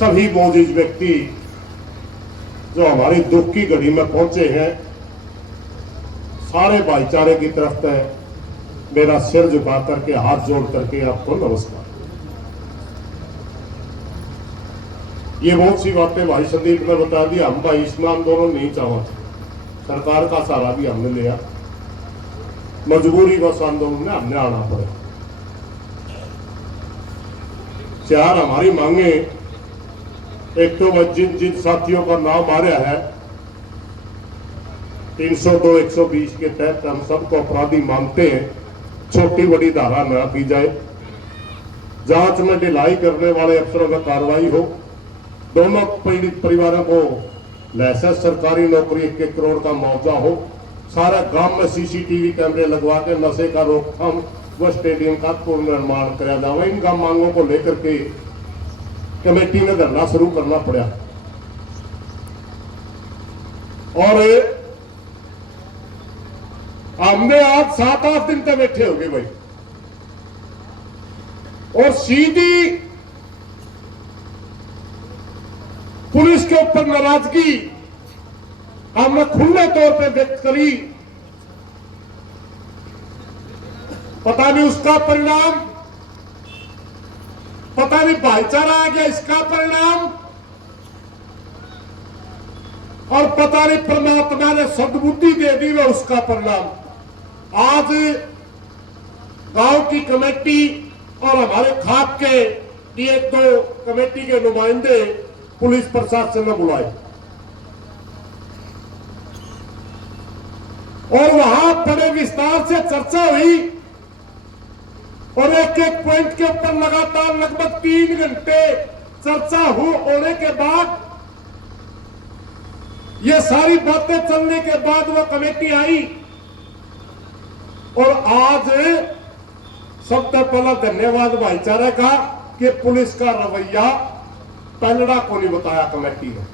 सभी मौजूद व्यक्ति जो हमारी दुख की घड़ी में पहुंचे हैं, सारे भाईचारे की तरफ से मेरा सिर झुका करके हाथ जोड़ करके आपको नमस्कार। ये बहुत सी बातें भाई संदीप ने बता दी। हम भाई इसमें आंदोलन नहीं चाहते, सरकार का सहारा भी हमने लिया, मजबूरी बस आंदोलन में हमने आना पड़े। चार हमारी मांगे, एक तो जिन जिन साथियों का नाम आ रहा है 302 120 के तहत हम सबको अपराधी मानते हैं, छोटी बड़ी धारा न की जाए, जांच में ढिलाई करने वाले अफसरों पर कार्रवाई हो, दोनों पीड़ित परिवारों को लाइसेंस सरकारी नौकरी 1 करोड़ का मुआवजा हो, सारा गांव में सीसीटीवी कैमरे लगवा के नशे का रोकथाम व स्टेडियम का पुनर्निर्माण कराया जाए। इनका मांगों को लेकर के कमेटी ने धरना शुरू करना पड़ा और हमने आज 7-8 दिन तक बैठे हो गए भाई, और सीधी पुलिस के ऊपर नाराजगी हमने खुले तौर पे व्यक्त करी। पता नहीं उसका परिणाम, पता नहीं भाईचारा आ गया इसका परिणाम, और पता नहीं परमात्मा ने सद्बुद्धि दे दी वो उसका परिणाम। आज गांव की कमेटी और हमारे खाप के एक दो कमेटी के नुमाइंदे पुलिस प्रशासन ने बुलाए और वहां बड़े विस्तार से चर्चा हुई और एक एक पॉइंट के ऊपर लगातार लगभग 3 घंटे चर्चा होने के बाद, ये सारी बातें चलने के बाद वो कमेटी आई और आज सबसे पहला धन्यवाद भाईचारे का कि पुलिस का रवैया पलड़ा को नहीं बताया कमेटी ने।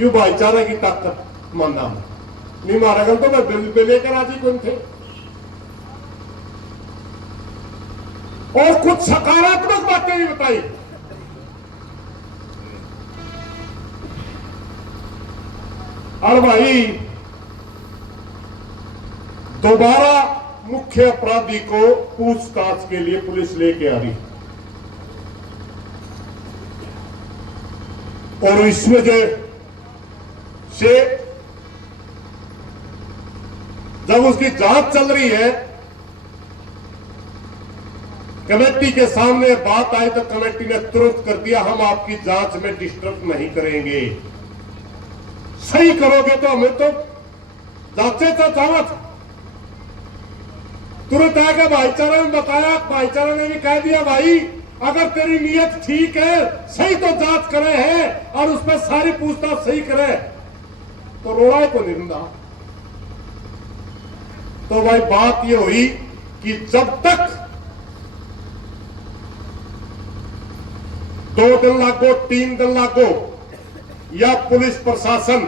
यू भाईचारे की ताकत मानना नहीं, मारा गल तो मैं बिल पे लेकर राजी कौन थे। और कुछ सकारात्मक बातें भी बताई। और भाई दोबारा मुख्य अपराधी को पूछताछ के लिए पुलिस लेके आ रही और इस वजह से जब उसकी जांच चल रही है, कमेटी के सामने बात आई तो कमेटी ने तुरंत कर दिया, हम आपकी जांच में डिस्टर्ब नहीं करेंगे, सही करोगे तो हमें तो जांचे तो चाहत। तुरंत आके भाईचारा ने बताया, भाईचारा ने भी कह दिया भाई अगर तेरी नीयत ठीक है, सही तो जांच करे है और उस पर सारी पूछताछ सही करे तो रोड़ा को निंदा। तो भाई बात ये हुई कि जब तक 2 दिन लागो 3 दिन लागो या पुलिस प्रशासन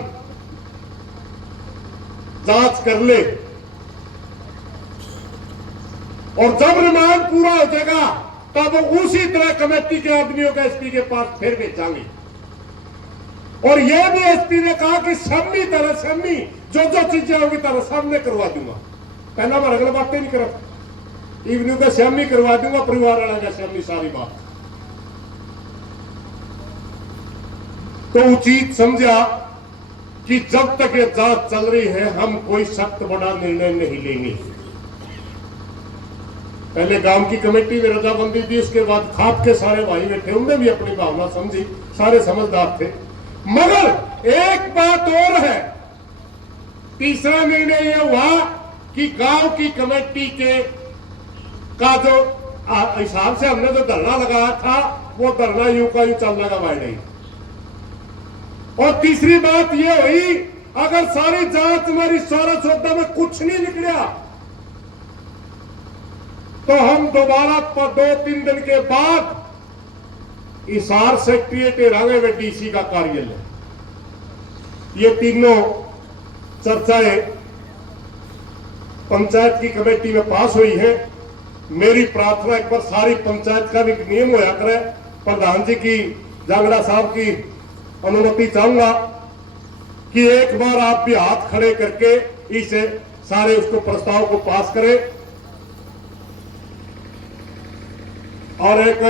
जांच कर ले और जब रिमांड पूरा हो जाएगा तब उसी तरह कमेटी के आदमियों का एसपी के पास फिर भेजांगे। और यह भी एसपी ने कहा कि सामनी जो जो चीजें होगी तरह सामने करवा दूंगा। पहला मैं अगले बातें नहीं करा, इवनिंग का सामने करवा दूंगा, परिवार वाला का सामने सारी बात। तो उचित समझा कि जब तक ये जांच चल रही है हम कोई सख्त बड़ा निर्णय नहीं लेंगे। पहले गांव की कमेटी में रजाबंदी दी, उसके बाद खाप के सारे भाई बैठे, उनने भी अपनी भावना समझी, सारे समझदार थे। मगर एक बात और है, तीसरा निर्णय यह हुआ कि गांव की कमेटी के का जो हिसाब से हमने जो धरना लगाया था वो धरना यूं का यूं चलने का भाई नहीं। और तीसरी बात यह हुई अगर सारी जांच हमारी सारा सौदा में कुछ नहीं निकला तो हम दोबारा 2-3 दिन के बाद हिसार सेक्रेटरीट रंगे में डीसी का कार्यालय, ये तीनों चर्चाएं पंचायत की कमेटी में पास हुई है। मेरी प्रार्थना एक बार सारी पंचायत का भी नियम होया करे प्रधान जी की, जांगड़ा साहब की अनुमति चाहूंगा कि एक बार आप भी हाथ खड़े करके इस सारे उसको प्रस्ताव को पास करें। और एक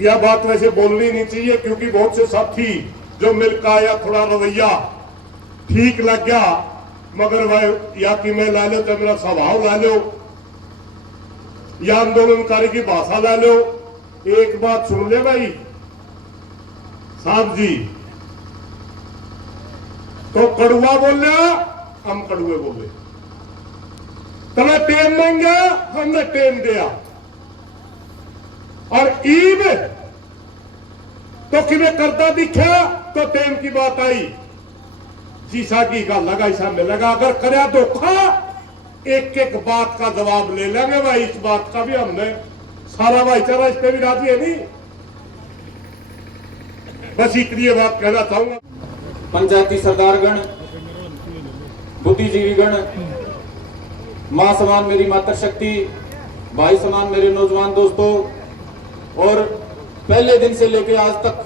यह बात वैसे बोलनी नहीं चाहिए क्योंकि बहुत से साथी जो मिलका या थोड़ा रवैया ठीक लग गया, मगर वह या कि मैं ला लो तो मेरा स्वभाव ला लो या आंदोलनकारी की भाषा ला लो। एक बात सुन ले भाई साहब जी, तो कड़ुआ बोल रहा, हम कड़ुए बोले, तुम्हें टेम मांगा, हमने टेम दिया। और ईब तो किमें करता दिखा तो टेम की बात आई, जीसा की गल लगा ऐसा मिलेगा। अगर करया धोखा एक एक बात का जवाब ले लेंगे भाई। इस बात का भी हमने सारा भाईचारा इस पे भी राजी है नहीं। बस इतनी बात कहना चाहूंगा। पंचायती सरदारगण, बुद्धिजीवीगण, मां समान मेरी मातृशक्ति, भाई समान मेरे नौजवान दोस्तों, और पहले दिन से लेकर आज तक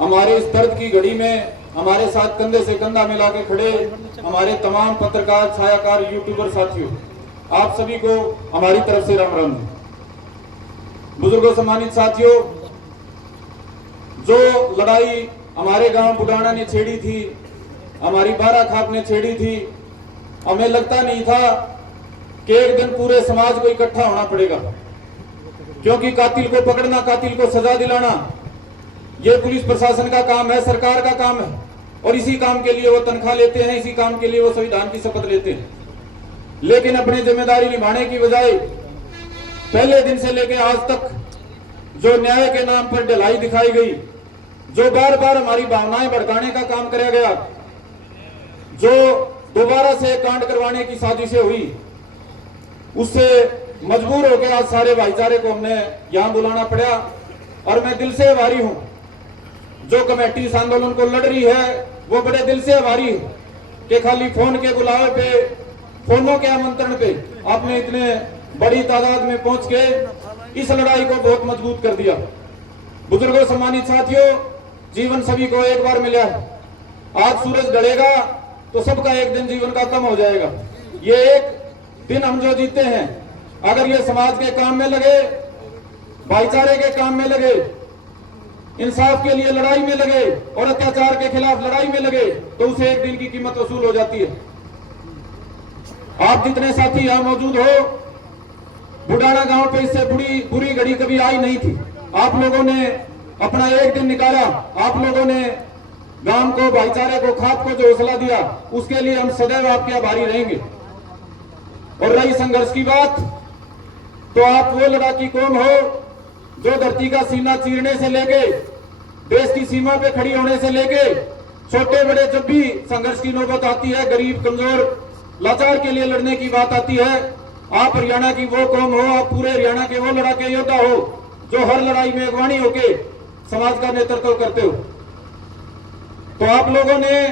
हमारे इस दर्द की घड़ी में हमारे साथ कंधे से कंधा मिला के खड़े हमारे तमाम पत्रकार, छायाकार, यूट्यूबर साथियों, आप सभी को हमारी तरफ से राम राम। बुजुर्गों, सम्मानित साथियों, जो लड़ाई हमारे गांव बुढ़ाना ने छेड़ी थी, हमारी बारा खाप ने छेड़ी थी, हमें लगता नहीं था कि एक दिन पूरे समाज को इकट्ठा होना पड़ेगा, क्योंकि कातिल को पकड़ना, कातिल को सजा दिलाना ये पुलिस प्रशासन का काम है, सरकार का काम है, और इसी काम के लिए वो तनख्वाह लेते हैं, इसी काम के लिए वो संविधान की शपथ लेते हैं। लेकिन अपनी जिम्मेदारी निभाने की बजाय पहले दिन से लेकर आज तक जो न्याय के नाम पर ढिलाई दिखाई गई, जो बार बार हमारी भावनाएं भड़काने का काम किया गया, जो दोबारा से कांड करवाने की साजिशें हुई, उससे मजबूर होकर आज सारे भाईचारे को हमने यहां बुलाना पड़ा। और मैं दिल से आभारी हूं, जो कमेटी इस आंदोलन को लड़ रही है वो बड़े दिल से आभारी है कि खाली फोन के बुलावे पे, फोनों के आमंत्रण पे आपने इतने बड़ी तादाद में पहुंच के इस लड़ाई को बहुत मजबूत कर दिया। बुजुर्गों, सम्मानित साथियों, जीवन सभी को एक बार मिला है। आज सूरज ढलेगा तो सबका एक दिन जीवन का कम हो जाएगा। ये एक दिन हम जो जीते हैं, अगर ये समाज के काम में लगे, भाईचारे के काम में लगे, इंसाफ के लिए लड़ाई में लगे और अत्याचार के खिलाफ लड़ाई में लगे, तो उसे एक दिन की कीमत वसूल हो जाती है। आप जितने साथी यहां मौजूद हो, बुढ़ाना गांव पे इससे बुरी घड़ी कभी आई नहीं थी। आप लोगों ने अपना एक दिन निकाला, आप लोगों ने गांव को, भाईचारे को, खाप को जो हौसला दिया, उसके लिए हम सदैव आपके आभारी रहेंगे। और रही संघर्ष की बात, तो आप वो लड़ाकी कौम हो जो धरती का सीना चीरने से लेके, देश की सीमा पे खड़ी होने से लेके, छोटे बड़े जब भी संघर्ष की नौबत आती है, गरीब, कमजोर, लाचार के लिए लड़ने की बात आती है, आप हरियाणा की वो कौम हो, आप पूरे हरियाणा के वो लड़ाके योद्धा हो जो हर लड़ाई में अगवानी होके समाज का नेतृत्व करते हो। तो आप लोगों ने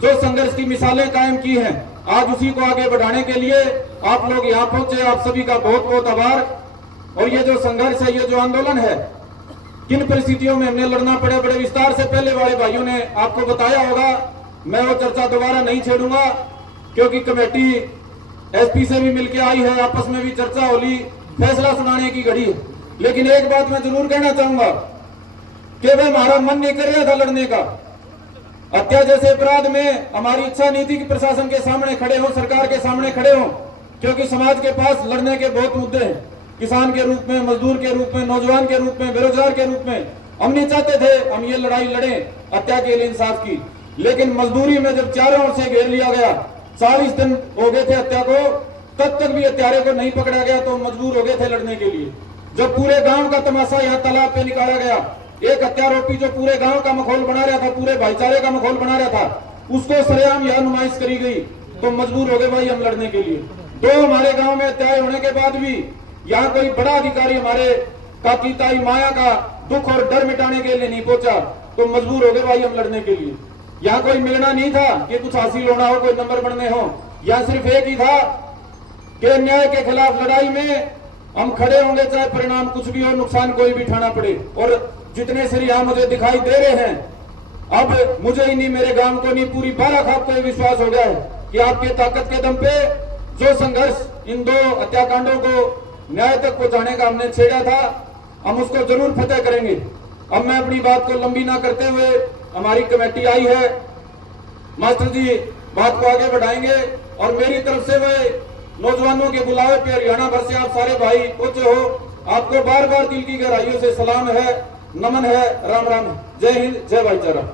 जो संघर्ष की मिसालें कायम की हैं, आज उसी को आगे बढ़ाने के लिए आप लोग यहाँ पहुंचे, आप सभी का बहुत बहुत आभार। और ये जो संघर्ष है, ये जो आंदोलन है, किन परिस्थितियों में हमने लड़ना पड़े, बड़े विस्तार से पहले वाले भाइयों ने आपको बताया होगा। मैं वो चर्चा दोबारा नहीं छेड़ूंगा, क्योंकि कमेटी एसपी से भी मिलकर आई है, आपस में भी चर्चा होली, फैसला सुनाने की घड़ी है। लेकिन एक बात मैं जरूर कहना चाहूंगा कि वह हमारा मन नहीं कर रहा था लड़ने का। हत्या जैसे अपराध में हमारी इच्छा नहीं थी कि प्रशासन के सामने खड़े हो, सरकार के सामने खड़े हो, क्योंकि समाज के पास लड़ने के बहुत मुद्दे हैं। किसान के रूप में, मजदूर के रूप में, नौजवान के रूप में, बेरोजगार के रूप में हम नहीं चाहते थे हम ये लड़ाई लड़ें हत्या के लिए, इंसाफ की। लेकिन मजदूरी में जब चारों ओर से घेर लिया गया, 40 दिन हो गए थे हत्या को, तब तक भी हत्यारे को नहीं पकड़ा गया, तो मजबूर हो गए थे लड़ने के लिए। जब पूरे गांव का तमाशा यहाँ तालाब पे निकाला गया, एक हत्यारोपी जो पूरे गांव का माहौल बना रहा था, पूरे भाईचारे का माहौल बना रहा था, उसको सरेआम यह नुमाइश करी गई, तो मजबूर हो गए भाई हम लड़ने के लिए। तो हमारे गांव में हत्याएं होने के बाद भी यहाँ कोई बड़ा अधिकारी हमारे काकी ताई माया का दुख और डर मिटाने के लिए नहीं पहुंचा, तो मजबूर हो गए भाई हम लड़ने के लिए। यहाँ कोई मिलना नहीं था कि कुछ हासिल होना हो, कोई नंबर बढ़ने हो, यहाँ सिर्फ एक ही था कि अन्याय के खिलाफ लड़ाई में हम खड़े होंगे, चाहे परिणाम कुछ भी हो, नुकसान कोई भी उठाना पड़े। और जितने श्री यहाँ मुझे दिखाई दे रहे हैं, अब मुझे ही नहीं, मेरे गांव को नहीं, पूरी बाराखाप को विश्वास हो गया है कि आपके ताकत के दम पे जो संघर्ष इन 2 हत्याकांडों को न्याय तक पहुंचाने का हमने छेड़ा था, हम उसको जरूर फतेह करेंगे। अब मैं अपनी बात को लंबी ना करते हुए, हमारी कमेटी आई है, मास्टर जी बात को आगे बढ़ाएंगे। और मेरी तरफ से वे नौजवानों के बुलावे पे हरियाणा भर से आप सारे भाई पहुंचे हो, आपको बार बार दिल की गहराइयों से सलाम है, नमन है, राम राम, जय हिंद, जय भाईचारा।